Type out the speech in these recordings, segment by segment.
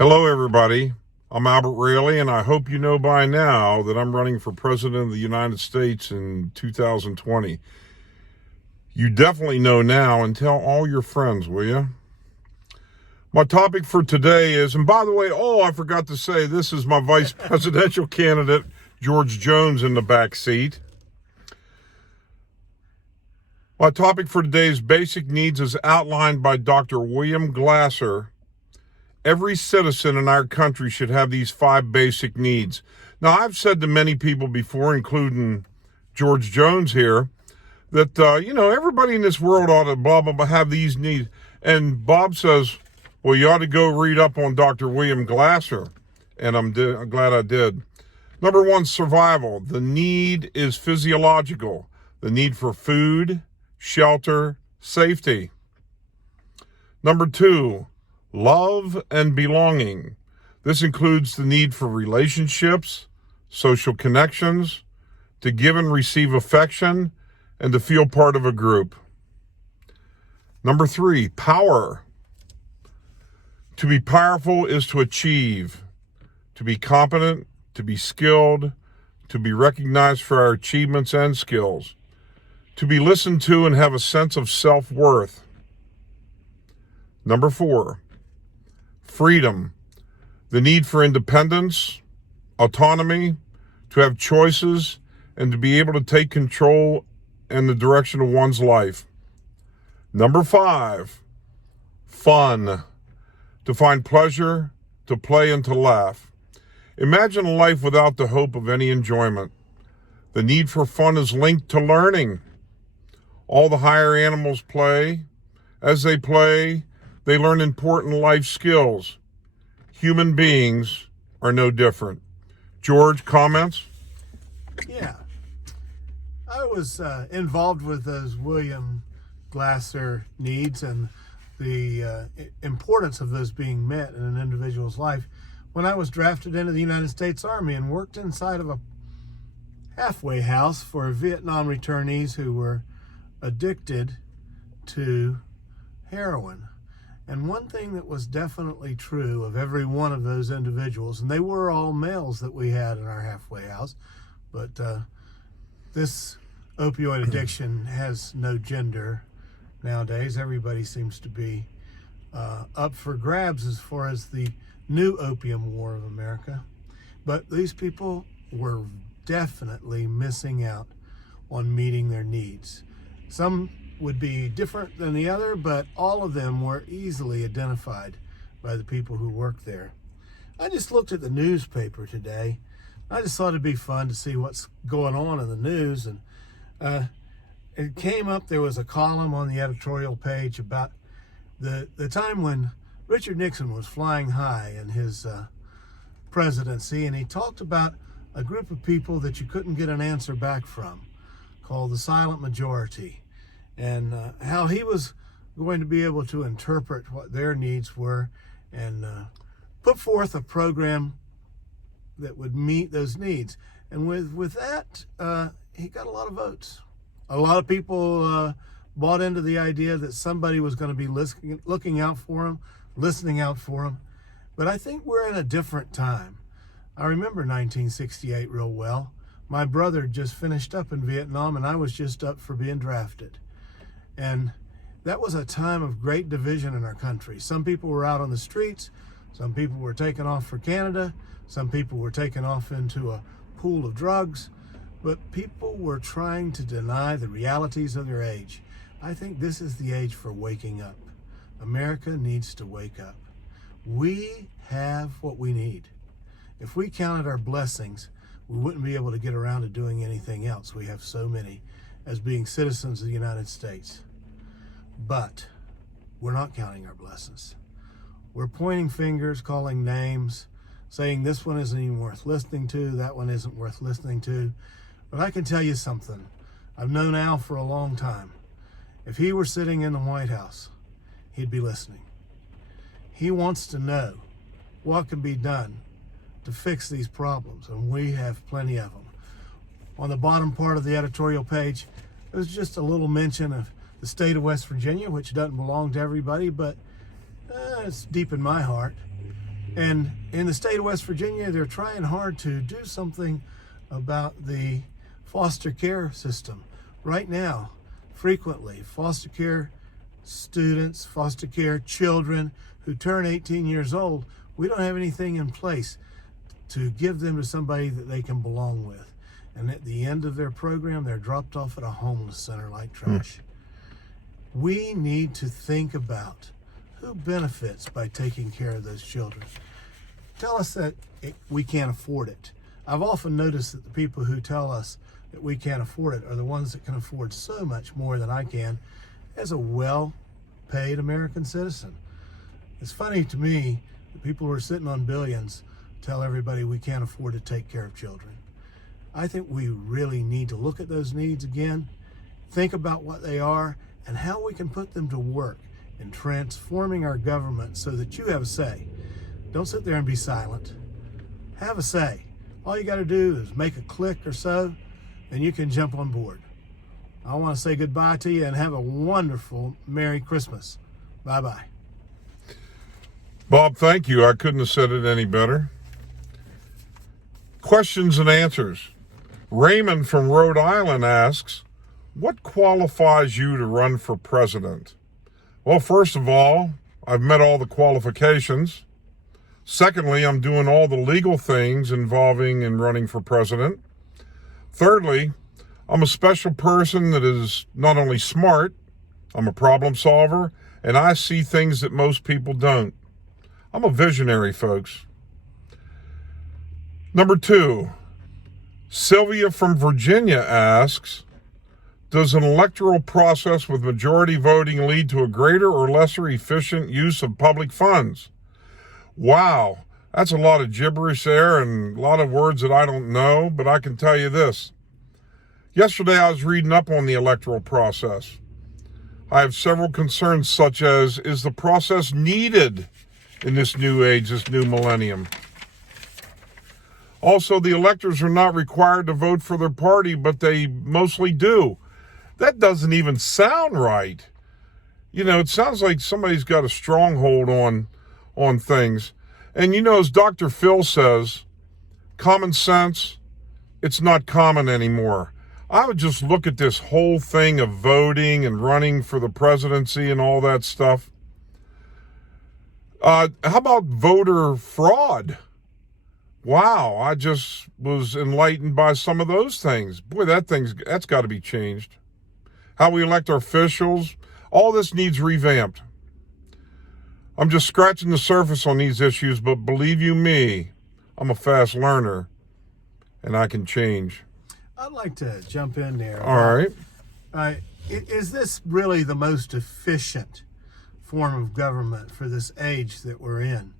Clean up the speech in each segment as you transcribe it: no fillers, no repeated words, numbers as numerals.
Hello, everybody. I'm Albert Raley, and I hope you know by now that I'm running for President of the United States in 2020. You definitely know now, and tell all your friends, will you? My topic for today is, and by the way, I forgot to say, this is my vice presidential candidate, George Jones, in the back seat. My topic for today's basic needs is outlined by Dr. William Glasser. Every citizen in our country should have these 5 basic needs. Now, I've said to many people before, including George Jones here, that, everybody in this world ought to blah, blah, blah, have these needs. And Bob says, well, you ought to go read up on Dr. William Glasser. And I'm glad I did. Number 1, survival. The need is physiological. The need for food, shelter, safety. Number 2, love and belonging. This includes the need for relationships, social connections, to give and receive affection, and to feel part of a group. Number 3, power. To be powerful is to achieve, to be competent, to be skilled, to be recognized for our achievements and skills, to be listened to and have a sense of self-worth. Number 4, freedom, the need for independence, autonomy, to have choices, and to be able to take control in the direction of one's life. Number 5, fun, to find pleasure, to play, and to laugh. Imagine a life without the hope of any enjoyment. The need for fun is linked to learning. All the higher animals play. As they play, they learn important life skills. Human beings are no different. George, comments? Yeah. I was involved with those William Glasser needs and the importance of those being met in an individual's life when I was drafted into the United States Army and worked inside of a halfway house for Vietnam returnees who were addicted to heroin. And one thing that was definitely true of every one of those individuals, and they were all males that we had in our halfway house, but this opioid addiction has no gender nowadays. Everybody seems to be up for grabs as far as the new opium war of America. But these people were definitely missing out on meeting their needs. Some would be different than the other, but all of them were easily identified by the people who worked there. I just looked at the newspaper today. I just thought it'd be fun to see what's going on in the news, and it came up, there was a column on the editorial page about the time when Richard Nixon was flying high in his presidency, and he talked about a group of people that you couldn't get an answer back from, called the silent majority, and how he was going to be able to interpret what their needs were and put forth a program that would meet those needs. And with that, he got a lot of votes. A lot of people bought into the idea that somebody was going to be looking out for him, listening out for him. But I think we're in a different time. I remember 1968 real well. My brother just finished up in Vietnam, and I was just up for being drafted. And that was a time of great division in our country. Some people were out on the streets. Some people were taken off for Canada. Some people were taken off into a pool of drugs. But people were trying to deny the realities of their age. I think this is the age for waking up. America needs to wake up. We have what we need. If we counted our blessings, we wouldn't be able to get around to doing anything else. We have so many as being citizens of the United States. But we're not counting our blessings. We're pointing fingers, calling names, saying this one isn't even worth listening to, that one isn't worth listening to. But I can tell you something. I've known Al for a long time. If he were sitting in the White House, he'd be listening. He wants to know what can be done to fix these problems, and we have plenty of them. On the bottom part of the editorial page, there's just a little mention of the state of West Virginia, which doesn't belong to everybody, but it's deep in my heart. And in the state of West Virginia, they're trying hard to do something about the foster care system. Right now, frequently, foster care students, foster care children who turn 18 years old, we don't have anything in place to give them to somebody that they can belong with. And at the end of their program, they're dropped off at a homeless center like trash. We need to think about who benefits by taking care of those children. Tell us that we can't afford it. I've often noticed that the people who tell us that we can't afford it are the ones that can afford so much more than I can as a well-paid American citizen. It's funny to me that people who are sitting on billions tell everybody we can't afford to take care of children. I think we really need to look at those needs again, think about what they are, and how we can put them to work in transforming our government so that you have a say. Don't sit there and be silent. Have a say. All you got to do is make a click or so, and you can jump on board. I want to say goodbye to you and have a wonderful Merry Christmas. Bye-bye. Bob, thank you. I couldn't have said it any better. Questions and answers. Raymond from Rhode Island asks, what qualifies you to run for president? Well, first of all, I've met all the qualifications. Secondly, I'm doing all the legal things involving in running for president. Thirdly, I'm a special person that is not only smart, I'm a problem solver, and I see things that most people don't. I'm a visionary, folks. Number 2, Sylvia from Virginia asks, does an electoral process with majority voting lead to a greater or lesser efficient use of public funds? Wow, that's a lot of gibberish there and a lot of words that I don't know, but I can tell you this. Yesterday I was reading up on the electoral process. I have several concerns such as, is the process needed in this new age, this new millennium? Also, the electors are not required to vote for their party, but they mostly do. That doesn't even sound right. You know, it sounds like somebody's got a stronghold on things. And you know, as Dr. Phil says, common sense, it's not common anymore. I would just look at this whole thing of voting and running for the presidency and all that stuff. How about voter fraud? Wow, I just was enlightened by some of those things. Boy, that's got to be changed. How we elect our officials, all this needs revamped. I'm just scratching the surface on these issues, but believe you me, I'm a fast learner, and I can change. I'd like to jump in there. All right. Is this really the most efficient form of government for this age that we're in?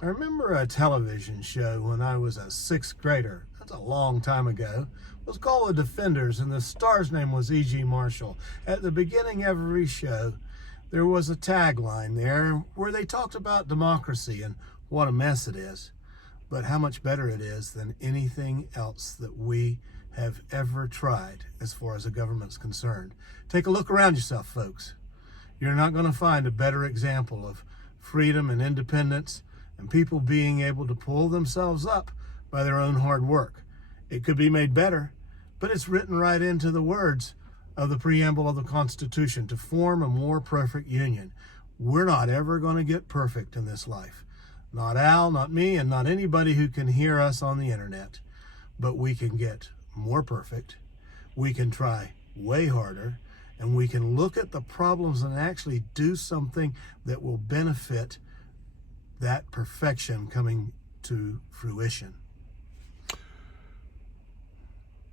I remember a television show when I was a 6th grader. That's a long time ago. It was called The Defenders, and the star's name was E.G. Marshall. At the beginning of every show, there was a tagline there where they talked about democracy and what a mess it is, but how much better it is than anything else that we have ever tried as far as the government's concerned. Take a look around yourself, folks. You're not going to find a better example of freedom and independence and people being able to pull themselves up by their own hard work. It could be made better, but it's written right into the words of the preamble of the Constitution to form a more perfect union. We're not ever going to get perfect in this life. Not Al, not me, and not anybody who can hear us on the internet. But we can get more perfect. We can try way harder, and we can look at the problems and actually do something that will benefit that perfection coming to fruition.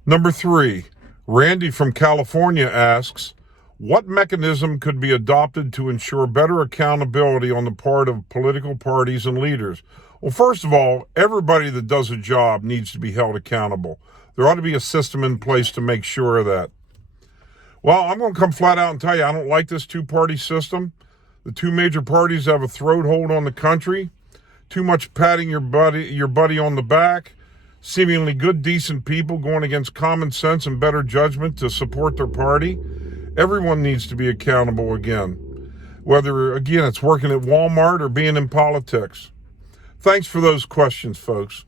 Number 3, Randy from California asks, what mechanism could be adopted to ensure better accountability on the part of political parties and leaders? Well, first of all, everybody that does a job needs to be held accountable. There ought to be a system in place to make sure of that. Well, I'm going to come flat out and tell you, I don't like this two-party system. The two major parties have a throat hold on the country. Too much patting your buddy on the back. Seemingly good, decent people going against common sense and better judgment to support their party. Everyone needs to be accountable again. Whether, again, it's working at Walmart or being in politics. Thanks for those questions, folks.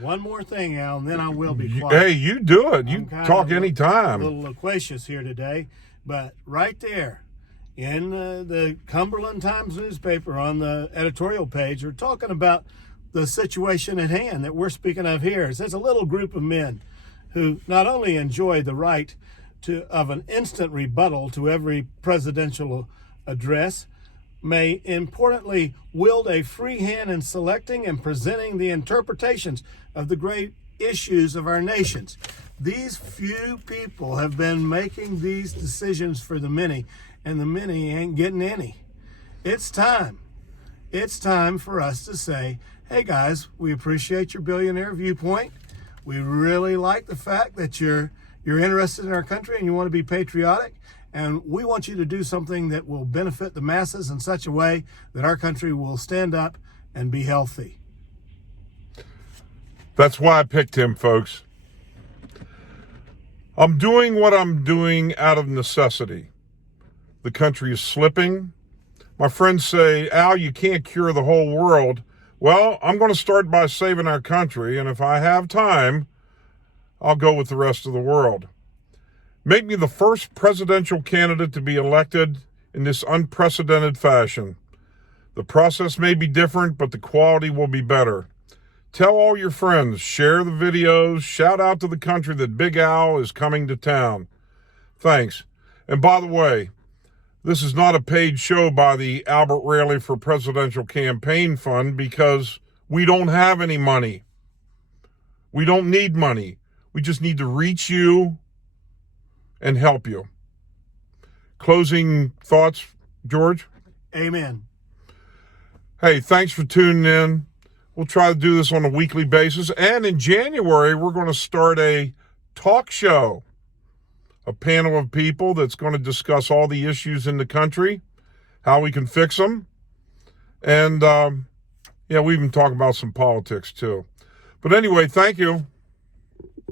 One more thing, Al, and then I will be quiet. Hey, you do it. You talk A anytime. little loquacious here today, but right there in the Cumberland Times newspaper on the editorial page, we're talking about the situation at hand that we're speaking of here. It says a little group of men who not only enjoy the right of an instant rebuttal to every presidential address, may importantly wield a free hand in selecting and presenting the interpretations of the great issues of our nations. These few people have been making these decisions for the many, and the many ain't getting any. It's time. It's time for us to say, hey guys, we appreciate your billionaire viewpoint. We really like the fact that you're interested in our country and you want to be patriotic. And we want you to do something that will benefit the masses in such a way that our country will stand up and be healthy. That's why I picked him, folks. I'm doing what I'm doing out of necessity. The country is slipping. My friends say, Al, you can't cure the whole world. Well, I'm going to start by saving our country, and if I have time, I'll go with the rest of the world. Make me the first presidential candidate to be elected in this unprecedented fashion. The process may be different, but the quality will be better. Tell all your friends, share the videos, shout out to the country that Big Al is coming to town. Thanks. And by the way, this is not a paid show by the Albert Raley for Presidential Campaign Fund because we don't have any money. We don't need money. We just need to reach you and help you. Closing thoughts, George? Amen. Hey, thanks for tuning in. We'll try to do this on a weekly basis. And in January, we're going to start a talk show, a panel of people that's going to discuss all the issues in the country, how we can fix them. And, we even talk about some politics, too. But anyway, thank you.